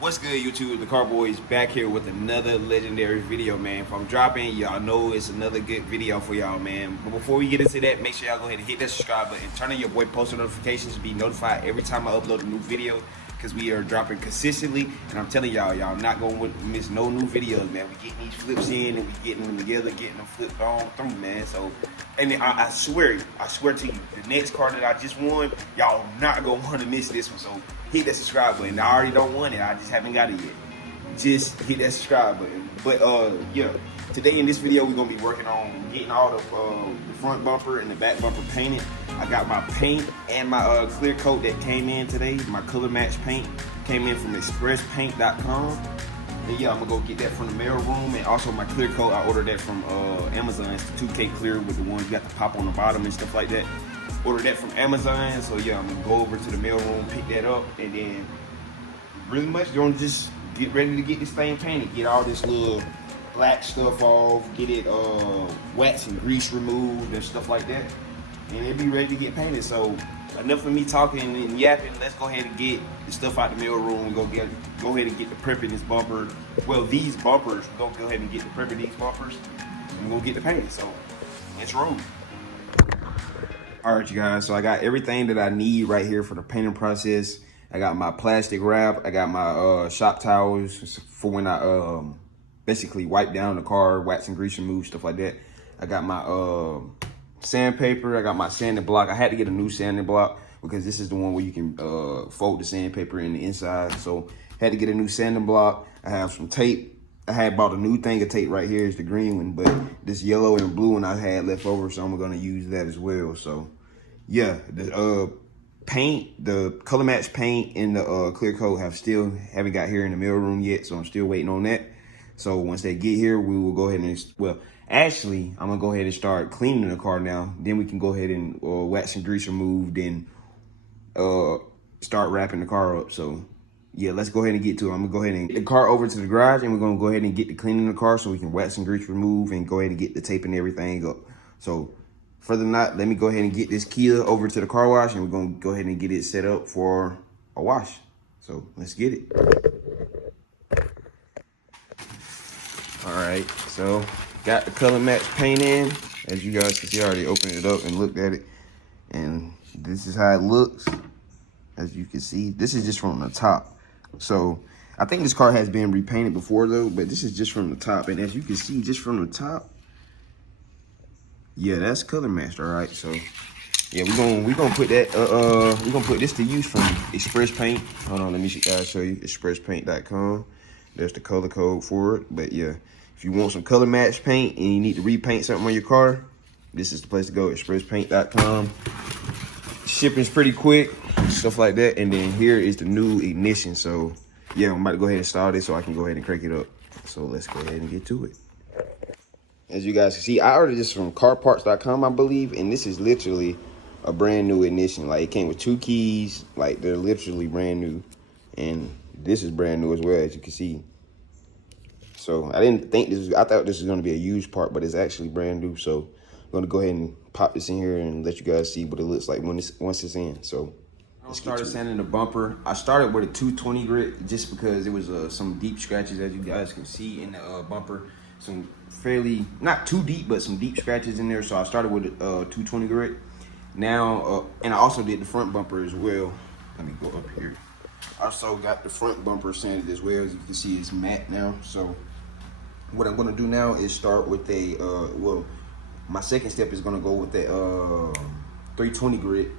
What's good, YouTube? The Car Boy is back here with another legendary video, man. If I'm dropping, y'all know it's another good video for y'all, man. But before we get into that, make sure y'all go ahead and hit that subscribe button, turn on your boy post notifications to be notified every time I upload a new video, because we are dropping consistently. And I'm telling y'all, y'all not gonna miss no new videos, man. We getting these flips in and we getting them together, getting them flipped on through, man. So, and I swear to you, the next car that I just won, y'all not gonna want to miss this one. So hit that subscribe button. I already don't want it, I just haven't got it yet. Just hit that subscribe button. But yeah, today in this video we're gonna be working on getting all the front bumper and the back bumper painted. I got my paint and my clear coat that came in today. My color match paint came in from expresspaint.com. And yeah, I'm gonna go get that from the mail room. And also my clear coat, I ordered that from Amazon. It's the 2K clear with the ones you got the pop on the bottom and stuff like that. Ordered that from Amazon. So yeah, I'm gonna go over to the mail room, pick that up, and then really much gonna just get ready to get this thing painted. Get all this little black stuff off, get it wax and grease removed and stuff like that. And it'll be ready to get painted. So enough of me talking and yapping. Let's go ahead and get the stuff out the mail room. Go ahead and get the prep in this bumper. Well, these bumpers. We're gonna go ahead and get the prep in these bumpers. And we're gonna get the painted. So let's roll. All right, you guys. So I got everything that I need right here for the painting process. I got my plastic wrap. I got my shop towels for when I basically wipe down the car, wax and grease remove, stuff like that. I got my sandpaper. I got my sanding block. I had to get a new sanding block because this is the one where you can fold the sandpaper in the inside. So had to get a new sanding block. I have some tape. I had bought a new thing of tape right here. It's the green one, but this yellow and blue one I had left over, so I'm gonna use that as well. So yeah, the paint, the color match paint and the clear coat haven't got here in the mail room yet, so I'm still waiting on that. So once they get here, we will go ahead and, well, actually, I'm gonna go ahead and start cleaning the car now. Then we can go ahead and wax and grease remove, then start wrapping the car up. So yeah, let's go ahead and get to it. I'm gonna go ahead and get the car over to the garage, and we're gonna go ahead and get the cleaning the car so we can wax and grease remove and go ahead and get the tape and everything up. So further not, let me go ahead and get this Kia over to the car wash, and we're gonna go ahead and get it set up for a wash. So let's get it. All right, so got the color match paint in. As you guys can see, I already opened it up and looked at it, and this is how it looks. As you can see, this is just from the top. So I think this car has been repainted before though, but this is just from the top. And as you can see, just from the top, yeah, that's color matched. All right, so yeah, we're gonna put that we're gonna put this to use from Express Paint. Hold on, let me show you expresspaint.com. There's the color code for it. But yeah, if you want some color match paint and you need to repaint something on your car, this is the place to go, expresspaint.com. Shipping's pretty quick, stuff like that. And then here is the new ignition. So yeah, I'm about to go ahead and start it so I can go ahead and crank it up. So let's go ahead and get to it. As you guys can see, I ordered this from carparts.com, I believe, and this is literally a brand new ignition. Like, it came with 2 keys, like they're literally brand new. And this is brand new as well, as you can see. So I didn't think I thought this was gonna be a used part, but it's actually brand new. So I'm gonna go ahead and pop this in here and let you guys see what it looks like once it's in. So I started sanding the bumper. I started with a 220 grit just because it was some deep scratches, as you guys can see in the bumper. Some fairly, not too deep, but some deep scratches in there. So I started with 220 grit. Now, and I also did the front bumper as well. Let me go up here. I also got the front bumper sanded as well. As you can see, it's matte now. So what I'm gonna do now is start with a, well, my second step is gonna go with the 320 grit.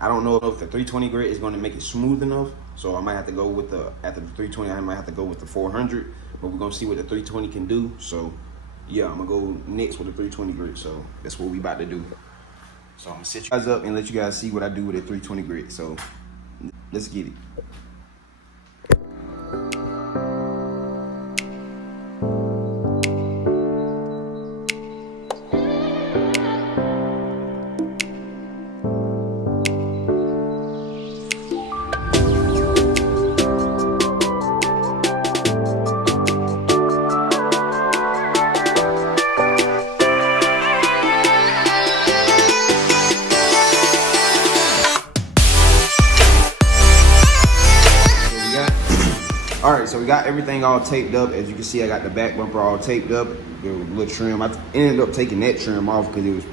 I don't know if the 320 grit is gonna make it smooth enough. So I might have to go with after the 320, I might have to go with the 400. But we're gonna see what the 320 can do. So yeah, I'm gonna go next with the 320 grit. So that's what we about to do. So I'm gonna set you guys up and let you guys see what I do with the 320 grit. So let's get it. All right, so we got everything all taped up. As you can see, I got the back bumper all taped up. The little trim. I ended up taking that trim off because it was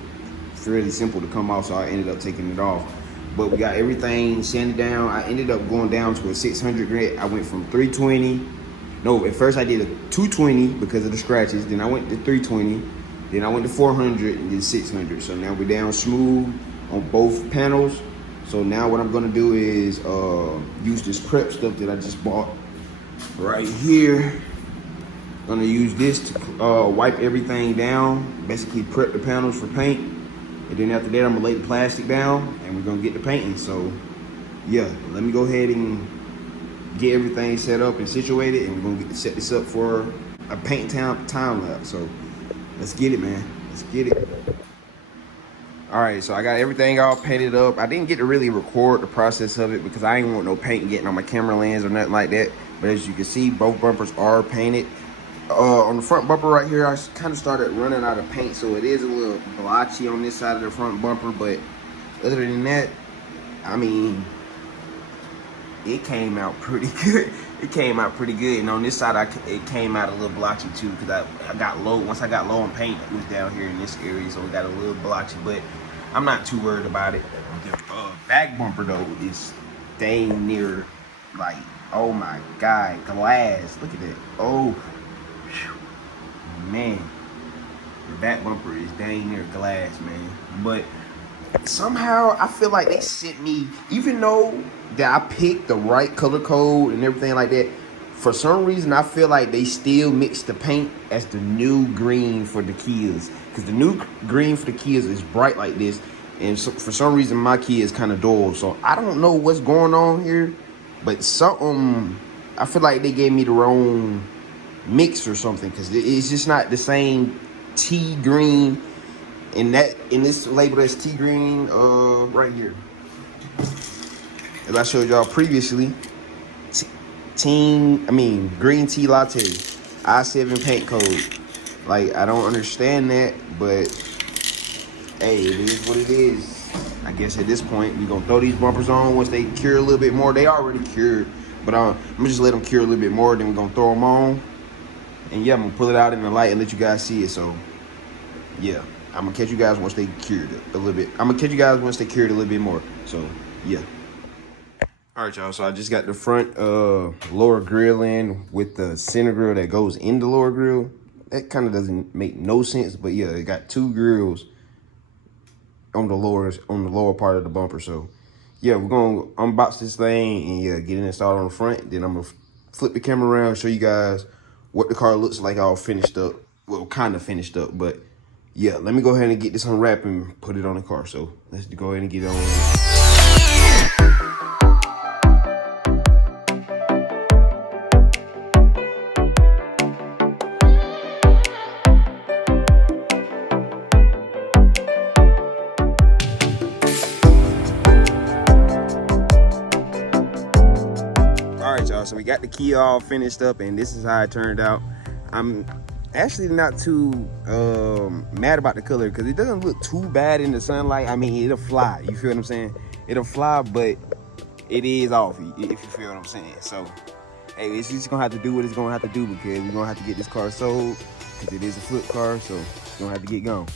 fairly simple to come off, so I ended up taking it off. But we got everything sanded down. I ended up going down to a 600 grit. I went from 320. No, at first I did a 220 because of the scratches. Then I went to 320. Then I went to 400 and then 600. So now we're down smooth on both panels. So now what I'm gonna do is use this prep stuff that I just bought right here. Gonna use this to wipe everything down, basically prep the panels for paint. And then after that, I'm gonna lay the plastic down and we're gonna get the painting. So yeah, let me go ahead and get everything set up and situated, and we're gonna set this up for a paint time lapse. So let's get it, man. Let's get it. All right, so I got everything all painted up. I didn't get to really record the process of it because I ain't want no paint getting on my camera lens or nothing like that. But as you can see, both bumpers are painted. On the front bumper right here, I kind of started running out of paint, so it is a little blotchy on this side of the front bumper. But other than that, I mean, it came out pretty good. It came out pretty good. And on this side, it came out a little blotchy too because I got low. Once I got low on paint, it was down here in this area, so it got a little blotchy. But I'm not too worried about it. The back bumper though is dang near, like, oh my God, glass. Look at that. Oh, man. The back bumper is dang near glass, man. But somehow I feel like they sent me, even though that I picked the right color code and everything like that, for some reason I feel like they still mixed the paint as the new green for the Kias, because the new green for the Kias is bright like this, and so for some reason my Kia is kind of dull. So I don't know what's going on here, but something, I feel like they gave me the wrong mix or something, because it's just not the same tea green in this label as tea green right here. As I showed y'all previously, green tea latte, I7 paint code. Like, I don't understand that, but hey, it is what it is. I guess at this point we're gonna throw these bumpers on once they cure a little bit more. They already cured, but I'm gonna just let them cure a little bit more, then we're gonna throw them on. And yeah, I'm gonna pull it out in the light and let you guys see it. So yeah, I'm gonna catch you guys once they cured it a little bit. I'm gonna catch you guys once they cured a little bit more. So yeah. All right, y'all. So I just got the front lower grill in with the center grill that goes in the lower grill. That kind of doesn't make no sense, but yeah, it got two grills on the lower part of the bumper. So yeah, we're gonna unbox this thing and yeah, get it installed on the front. Then I'm gonna flip the camera around and show you guys what the car looks like all finished up. Well, kind of finished up, but yeah, let me go ahead and get this unwrapped and put it on the car. So let's go ahead and get it on. So we got the Kia all finished up, and this is how it turned out. I'm actually not too mad about the color because it doesn't look too bad in the sunlight. I mean, it'll fly, you feel what I'm saying? It'll fly, but it is off, if you feel what I'm saying. So hey, it's just gonna have to do what it's gonna have to do, because we're gonna have to get this car sold, because it is a flip car, so it's gonna have to get gone.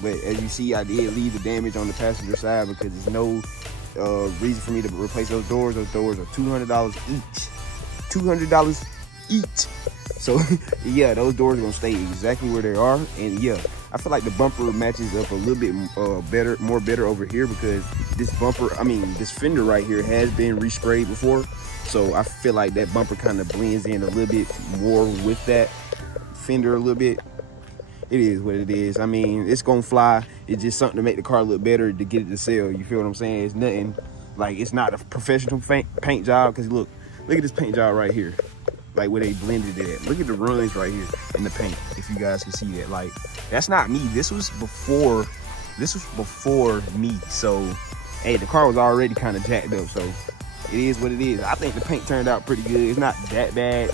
But as you see, I did leave the damage on the passenger side because there's no reason for me to replace those doors. Those doors are $200 each. $200 each. So yeah, those doors are gonna stay exactly where they are. And yeah, I feel like the bumper matches up a little bit better over here, because this fender right here has been resprayed before, so I feel like that bumper kind of blends in a little bit more with that fender a little bit. It is what it is. I mean, it's gonna fly. It's just something to make the car look better, to get it to sell, you feel what I'm saying? It's nothing, like, it's not a professional paint job, because look at this paint job right here, like where they blended it at. Look at the runs right here in the paint, if you guys can see that. Like, that's not me. This was before me. So hey, the car was already kind of jacked up, so it is what it is. I think the paint turned out pretty good. It's not that bad.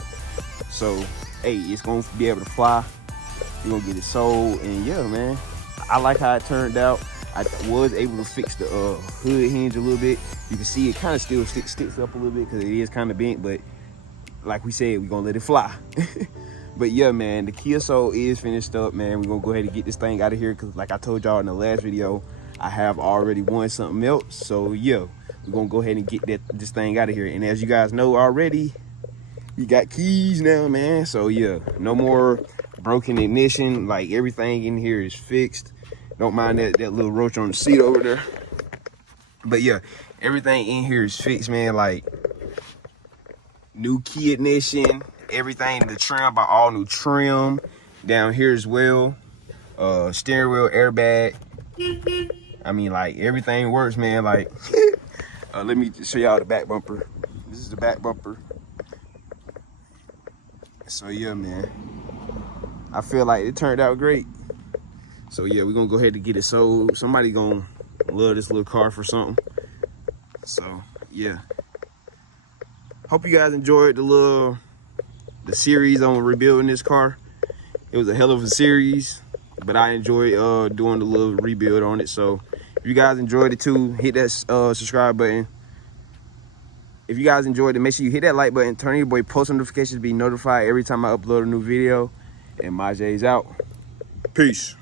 So hey, it's gonna be able to fly. You're gonna get it sold, and yeah, man, I like how it turned out. I was able to fix the hood hinge a little bit. You can see it kind of still sticks up a little bit because it is kind of bent, but like we said, we're gonna let it fly. But yeah, man, the Kia Soul is finished up, man. We're gonna go ahead and get this thing out of here because like I told y'all in the last video, I have already won something else. So yeah, we're gonna go ahead and get this thing out of here. And as you guys know already, you got keys now, man. So yeah, no more broken ignition. Like everything in here is fixed. Don't mind that little roach on the seat over there. But yeah, everything in here is fixed, man. Like new key ignition, everything, the trim by all new trim down here as well. Steering wheel, airbag. I mean, like everything works, man. Like let me show y'all the back bumper. This is the back bumper. So yeah, man, I feel like it turned out great. So yeah, we're gonna go ahead and get it sold. Somebody gonna love this little car for something. So yeah, hope you guys enjoyed the series on rebuilding this car. It was a hell of a series, but I enjoyed doing the little rebuild on it. So if you guys enjoyed it too, hit that subscribe button. If you guys enjoyed it, make sure you hit that like button, turn on your boy post notifications to be notified every time I upload a new video. And my J's out. Peace.